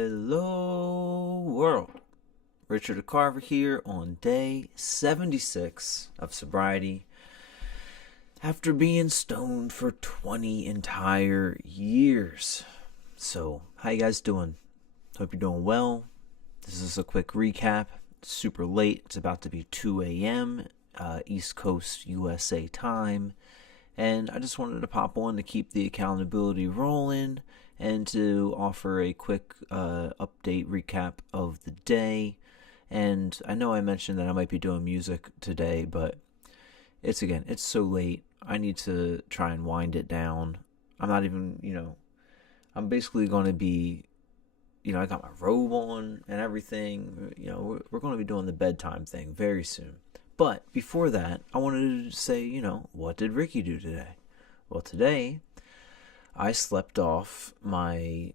Hello, world. Richard Carver here on day 76 of sobriety after being stoned for 20 entire years. So, how you guys doing? Hope you're doing well. This is a quick recap. It's super late. It's about to be 2 a.m. East Coast USA time. And I just wanted to pop on to keep the accountability rolling and to offer a quick update recap of the day. And I know I mentioned that I might be doing music today, but it's so late. I need to try and wind it down. I'm not even, I'm basically going to be, I got my robe on and everything. We're going to be doing the bedtime thing very soon. But before that, I wanted to say, what did Ricky do today? Well, today, I slept off my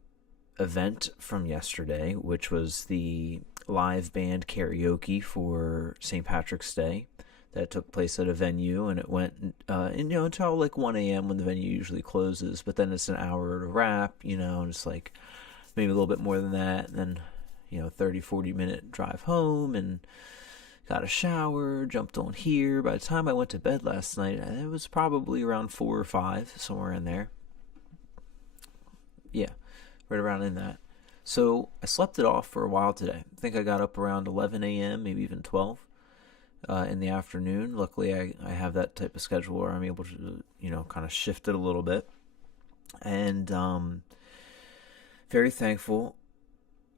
event from yesterday, which was the live band karaoke for St. Patrick's Day that took place at a venue, and it went, until like 1 a.m. when the venue usually closes, but then it's an hour to wrap, and it's like maybe a little bit more than that, and then, 30, 40-minute drive home, and got a shower, jumped on here. By the time I went to bed last night, it was probably around 4 or 5, somewhere in there. Yeah, right around in that. So I slept it off for a while today. I think I got up around 11 a.m., maybe even 12 in the afternoon. Luckily, I have that type of schedule where I'm able to, kind of shift it a little bit. And very thankful.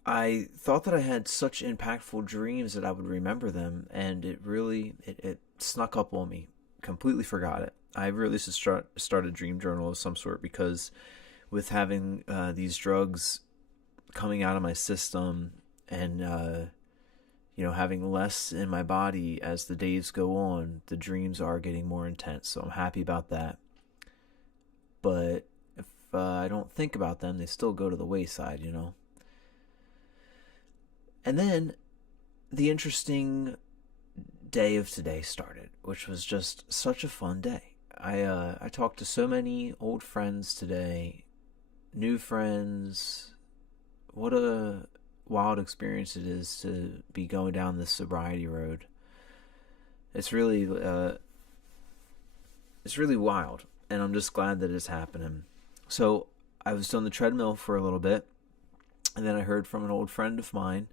I thought that I had such impactful dreams that I would remember them, and it really it snuck up on me. Completely forgot it. I really should start a dream journal of some sort, because with having these drugs coming out of my system and having less in my body as the days go on, the dreams are getting more intense. So I'm happy about that. But if I don't think about them, they still go to the wayside, And then the interesting day of today started, which was just such a fun day. I talked to so many old friends today, new friends. What a wild experience it is to be going down this sobriety road. It's really wild, and I'm just glad that it's happening. So I was on the treadmill for a little bit, and then I heard from an old friend of mine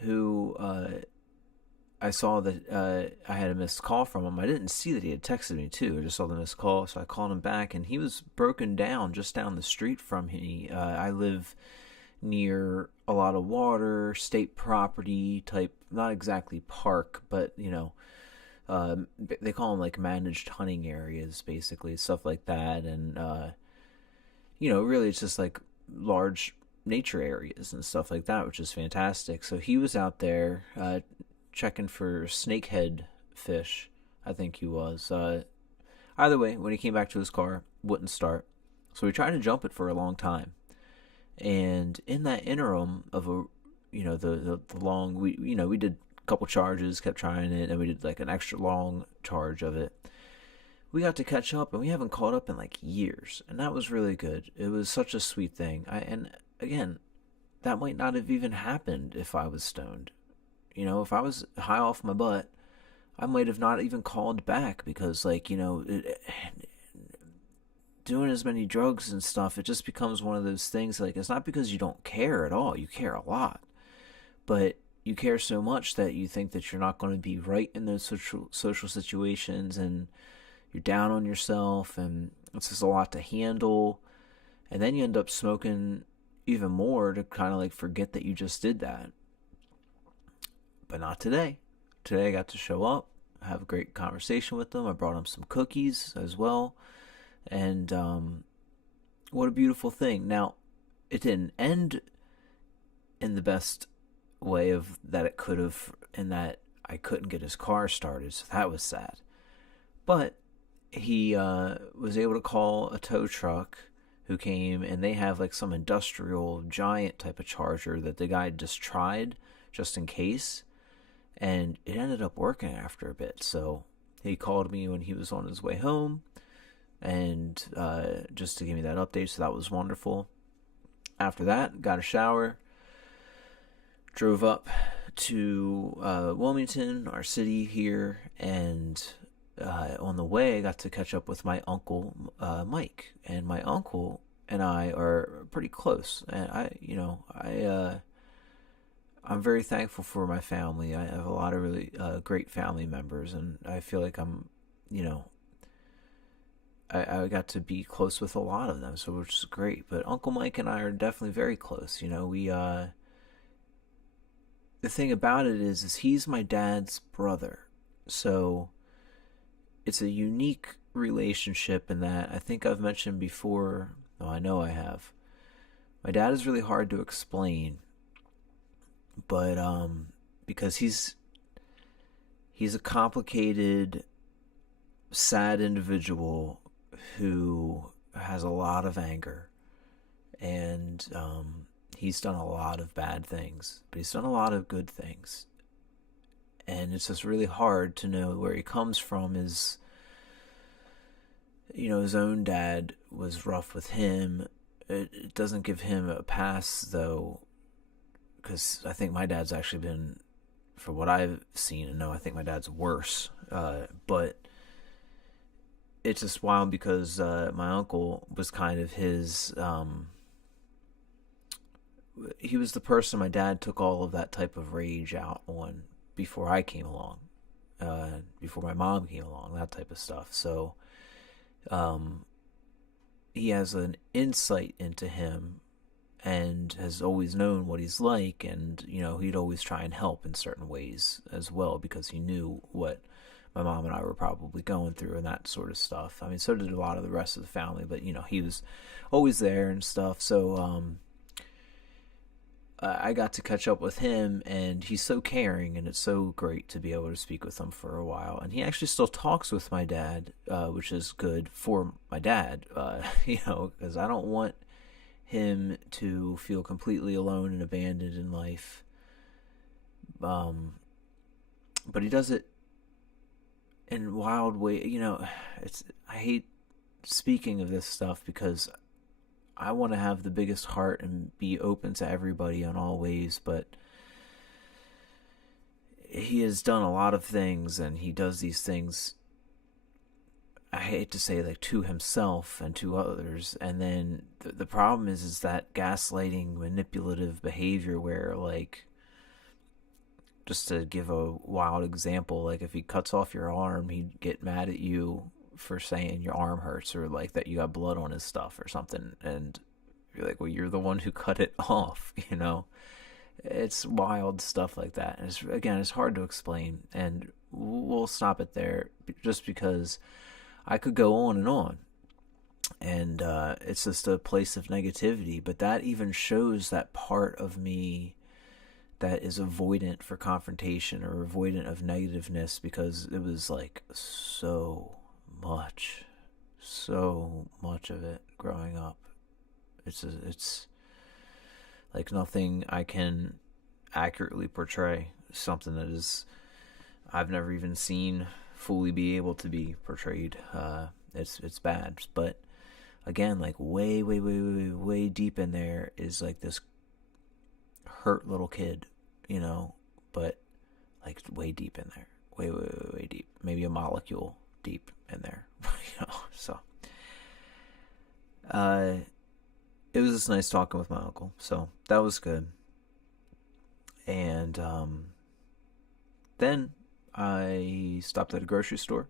who I saw that I had a missed call from him. I didn't see that he had texted me too. I just saw the missed call, so I called him back, and he was broken down just down the street from me. I live near a lot of water, state property type, not exactly park, but they call them like managed hunting areas, basically, stuff like that. And really it's just like large nature areas and stuff like that, which is fantastic. So he was out there checking for snakehead fish, I think he was. Either way, when he came back to his car, wouldn't start. So we tried to jump it for a long time. And in that interim of the long, we did a couple charges, kept trying it, and we did like an extra long charge of it. We got to catch up, and we haven't caught up in like years, and that was really good. It was such a sweet thing. And again, that might not have even happened if I was stoned. If I was high off my butt, I might have not even called back, because doing as many drugs and stuff, it just becomes one of those things. Like, it's not because you don't care at all. You care a lot, but you care so much that you think that you're not going to be right in those social situations, and you're down on yourself, and it's just a lot to handle. And then you end up smoking even more to kind of like forget that you just did that. But not today. Today I got to show up, have a great conversation with them. I brought them some cookies as well. And what a beautiful thing. Now, it didn't end in the best way of that it could have, in that I couldn't get his car started, so that was sad. But he was able to call a tow truck who came, and they have like some industrial giant type of charger that the guy just tried just in case, and it ended up working after a bit. So he called me when he was on his way home, and just to give me that update, so that was wonderful. After that, got a shower, drove up to Wilmington, our city here, and on the way I got to catch up with my uncle Mike, and my uncle and I are pretty close, and I'm very thankful for my family. I have a lot of really great family members, and I feel like you know, I got to be close with a lot of them, so which is great. But Uncle Mike and I are definitely very close. We the thing about it is he's my dad's brother, so it's a unique relationship in that I think I've mentioned before. Oh, I know I have. My dad is really hard to explain, but because he's a complicated, sad individual who has a lot of anger, and he's done a lot of bad things, but he's done a lot of good things, and it's just really hard to know where he comes from. His own dad was rough with him. It doesn't give him a pass though, because I think my dad's actually been, for what I've seen and know, I think my dad's worse. But it's just wild because my uncle was kind of his. He was the person my dad took all of that type of rage out on before I came along, before my mom came along, that type of stuff. So he has an insight into him and has always known what he's like, and he'd always try and help in certain ways as well, because he knew what my mom and I were probably going through and that sort of stuff. I mean, so did a lot of the rest of the family, but he was always there and stuff. So I got to catch up with him, and he's so caring, and it's so great to be able to speak with him for a while. And he actually still talks with my dad, which is good for my dad, because I don't want him to feel completely alone and abandoned in life. But he does it in wild way. I hate speaking of this stuff because I want to have the biggest heart and be open to everybody in all ways, but he has done a lot of things, and he does these things, I hate to say, like, to himself and to others. And then the problem is that gaslighting, manipulative behavior where, like, just to give a wild example, like if he cuts off your arm, he'd get mad at you for saying your arm hurts, or like that you got blood on his stuff or something, and you're like, well, you're the one who cut it off. It's wild stuff like that, and it's hard to explain, and we'll stop it there just because I could go on, and it's just a place of negativity. But that even shows that part of me that is avoidant for confrontation or avoidant of negativeness, because it was like so much of it growing up. It's like nothing I can accurately portray. Something that is I've never even seen fully be able to be portrayed. It's bad, but again, like way deep in there is like this hurt little kid, but like way deep in there, way deep, maybe a molecule deep in there, so it was just nice talking with my uncle, so that was good. And then I stopped at a grocery store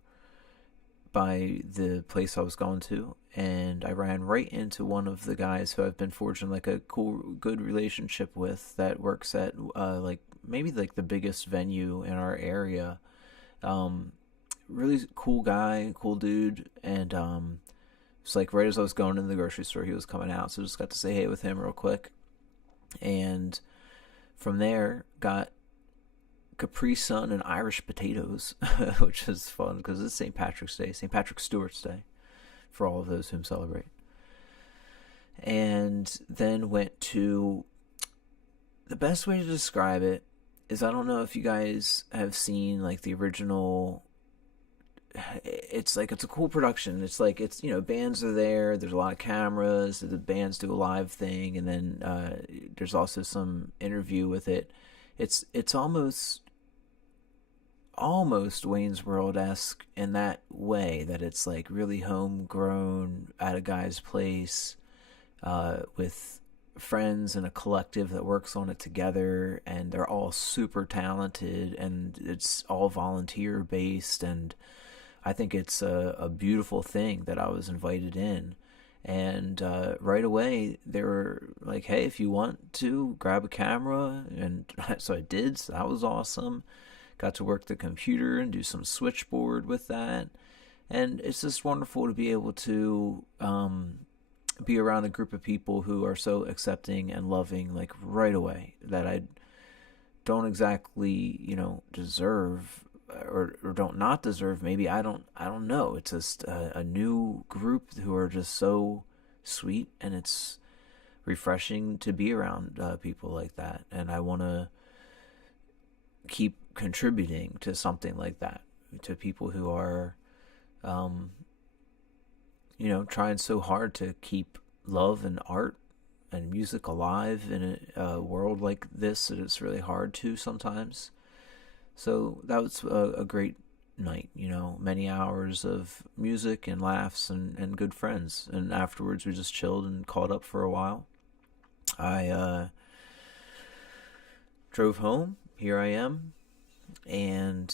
by the place I was going to, and I ran right into one of the guys who I've been forging like a good relationship with, that works at like maybe like the biggest venue in our area. Really cool guy, cool dude, and it's like right as I was going into the grocery store, he was coming out, so just got to say hey with him real quick, and from there got Capri Sun and Irish potatoes, which is fun because it's St. Patrick's Day, St. Patrick Stewart's Day, for all of those who celebrate. And then went to, the best way to describe it is, I don't know if you guys have seen like the original. It's like, it's a cool production. It's like, it's, bands are there, there's a lot of cameras, the bands do a live thing, and then there's also some interview with it. it's almost Wayne's World-esque in that way, that it's like really homegrown at a guy's place, with friends and a collective that works on it together, and they're all super talented, and it's all volunteer based, and I think it's a beautiful thing that I was invited in. And right away, they were like, hey, if you want to, grab a camera. And so I did. So that was awesome. Got to work the computer and do some switchboard with that. And it's just wonderful to be able to be around a group of people who are so accepting and loving, like right away, that I don't exactly, deserve, or don't not deserve. Maybe I don't know. It's just a new group who are just so sweet, and it's refreshing to be around people like that. And I want to keep contributing to something like that, to people who are, trying so hard to keep love and art and music alive in a world like this that it's really hard to sometimes. So that was a great night, many hours of music and laughs and good friends. And afterwards we just chilled and caught up for a while. I drove home. Here I am. And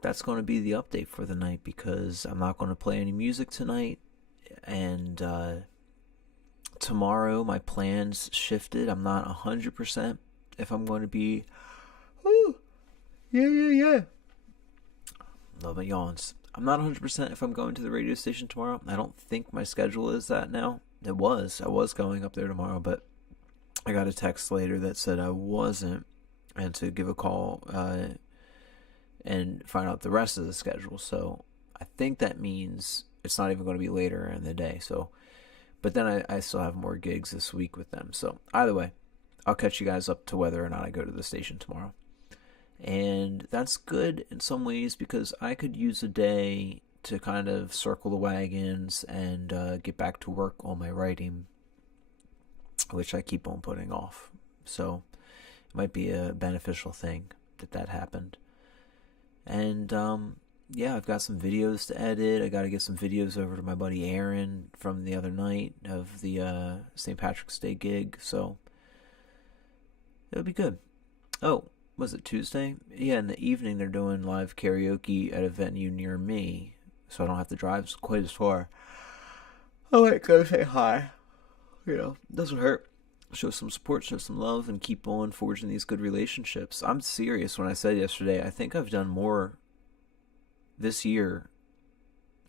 that's going to be the update for the night, because I'm not going to play any music tonight. And tomorrow my plans shifted. I'm not 100% if I'm going to be... Yeah. Love my yawns. I'm not 100% if I'm going to the radio station tomorrow. I don't think my schedule is that now. I was going up there tomorrow, but I got a text later that said I wasn't, and to give a call and find out the rest of the schedule. So I think that means it's not even going to be later in the day. So, but then I still have more gigs this week with them. So either way, I'll catch you guys up to whether or not I go to the station tomorrow. And that's good in some ways, because I could use a day to kind of circle the wagons and get back to work on my writing, which I keep on putting off. So it might be a beneficial thing that happened. And I've got some videos to edit. I got to get some videos over to my buddy Aaron from the other night of the St. Patrick's Day gig. So it'll be good. Oh, was it Tuesday? Yeah, in the evening they're doing live karaoke at a venue near me, so I don't have to drive quite as far. I might go say hi. Doesn't hurt. Show some support, show some love, and keep on forging these good relationships. I'm serious when I said yesterday, I think I've done more this year,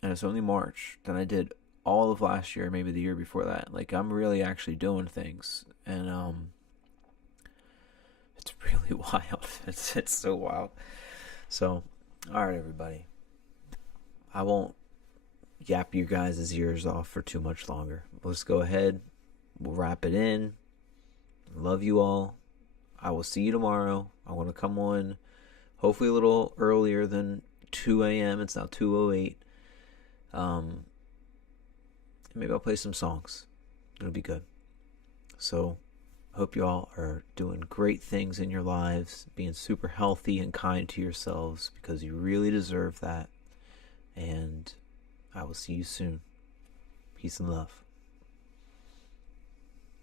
and it's only March, than I did all of last year, maybe the year before that. Like, I'm really actually doing things, and it's really wild. It's so wild. So, all right, everybody. I won't yap you guys' ears off for too much longer. Let's go ahead. We'll wrap it in. Love you all. I will see you tomorrow. I want to come on hopefully a little earlier than 2 a.m. It's now 2:08. Maybe I'll play some songs. It'll be good. So, hope you all are doing great things in your lives, being super healthy and kind to yourselves, because you really deserve that. And I will see you soon. Peace and love.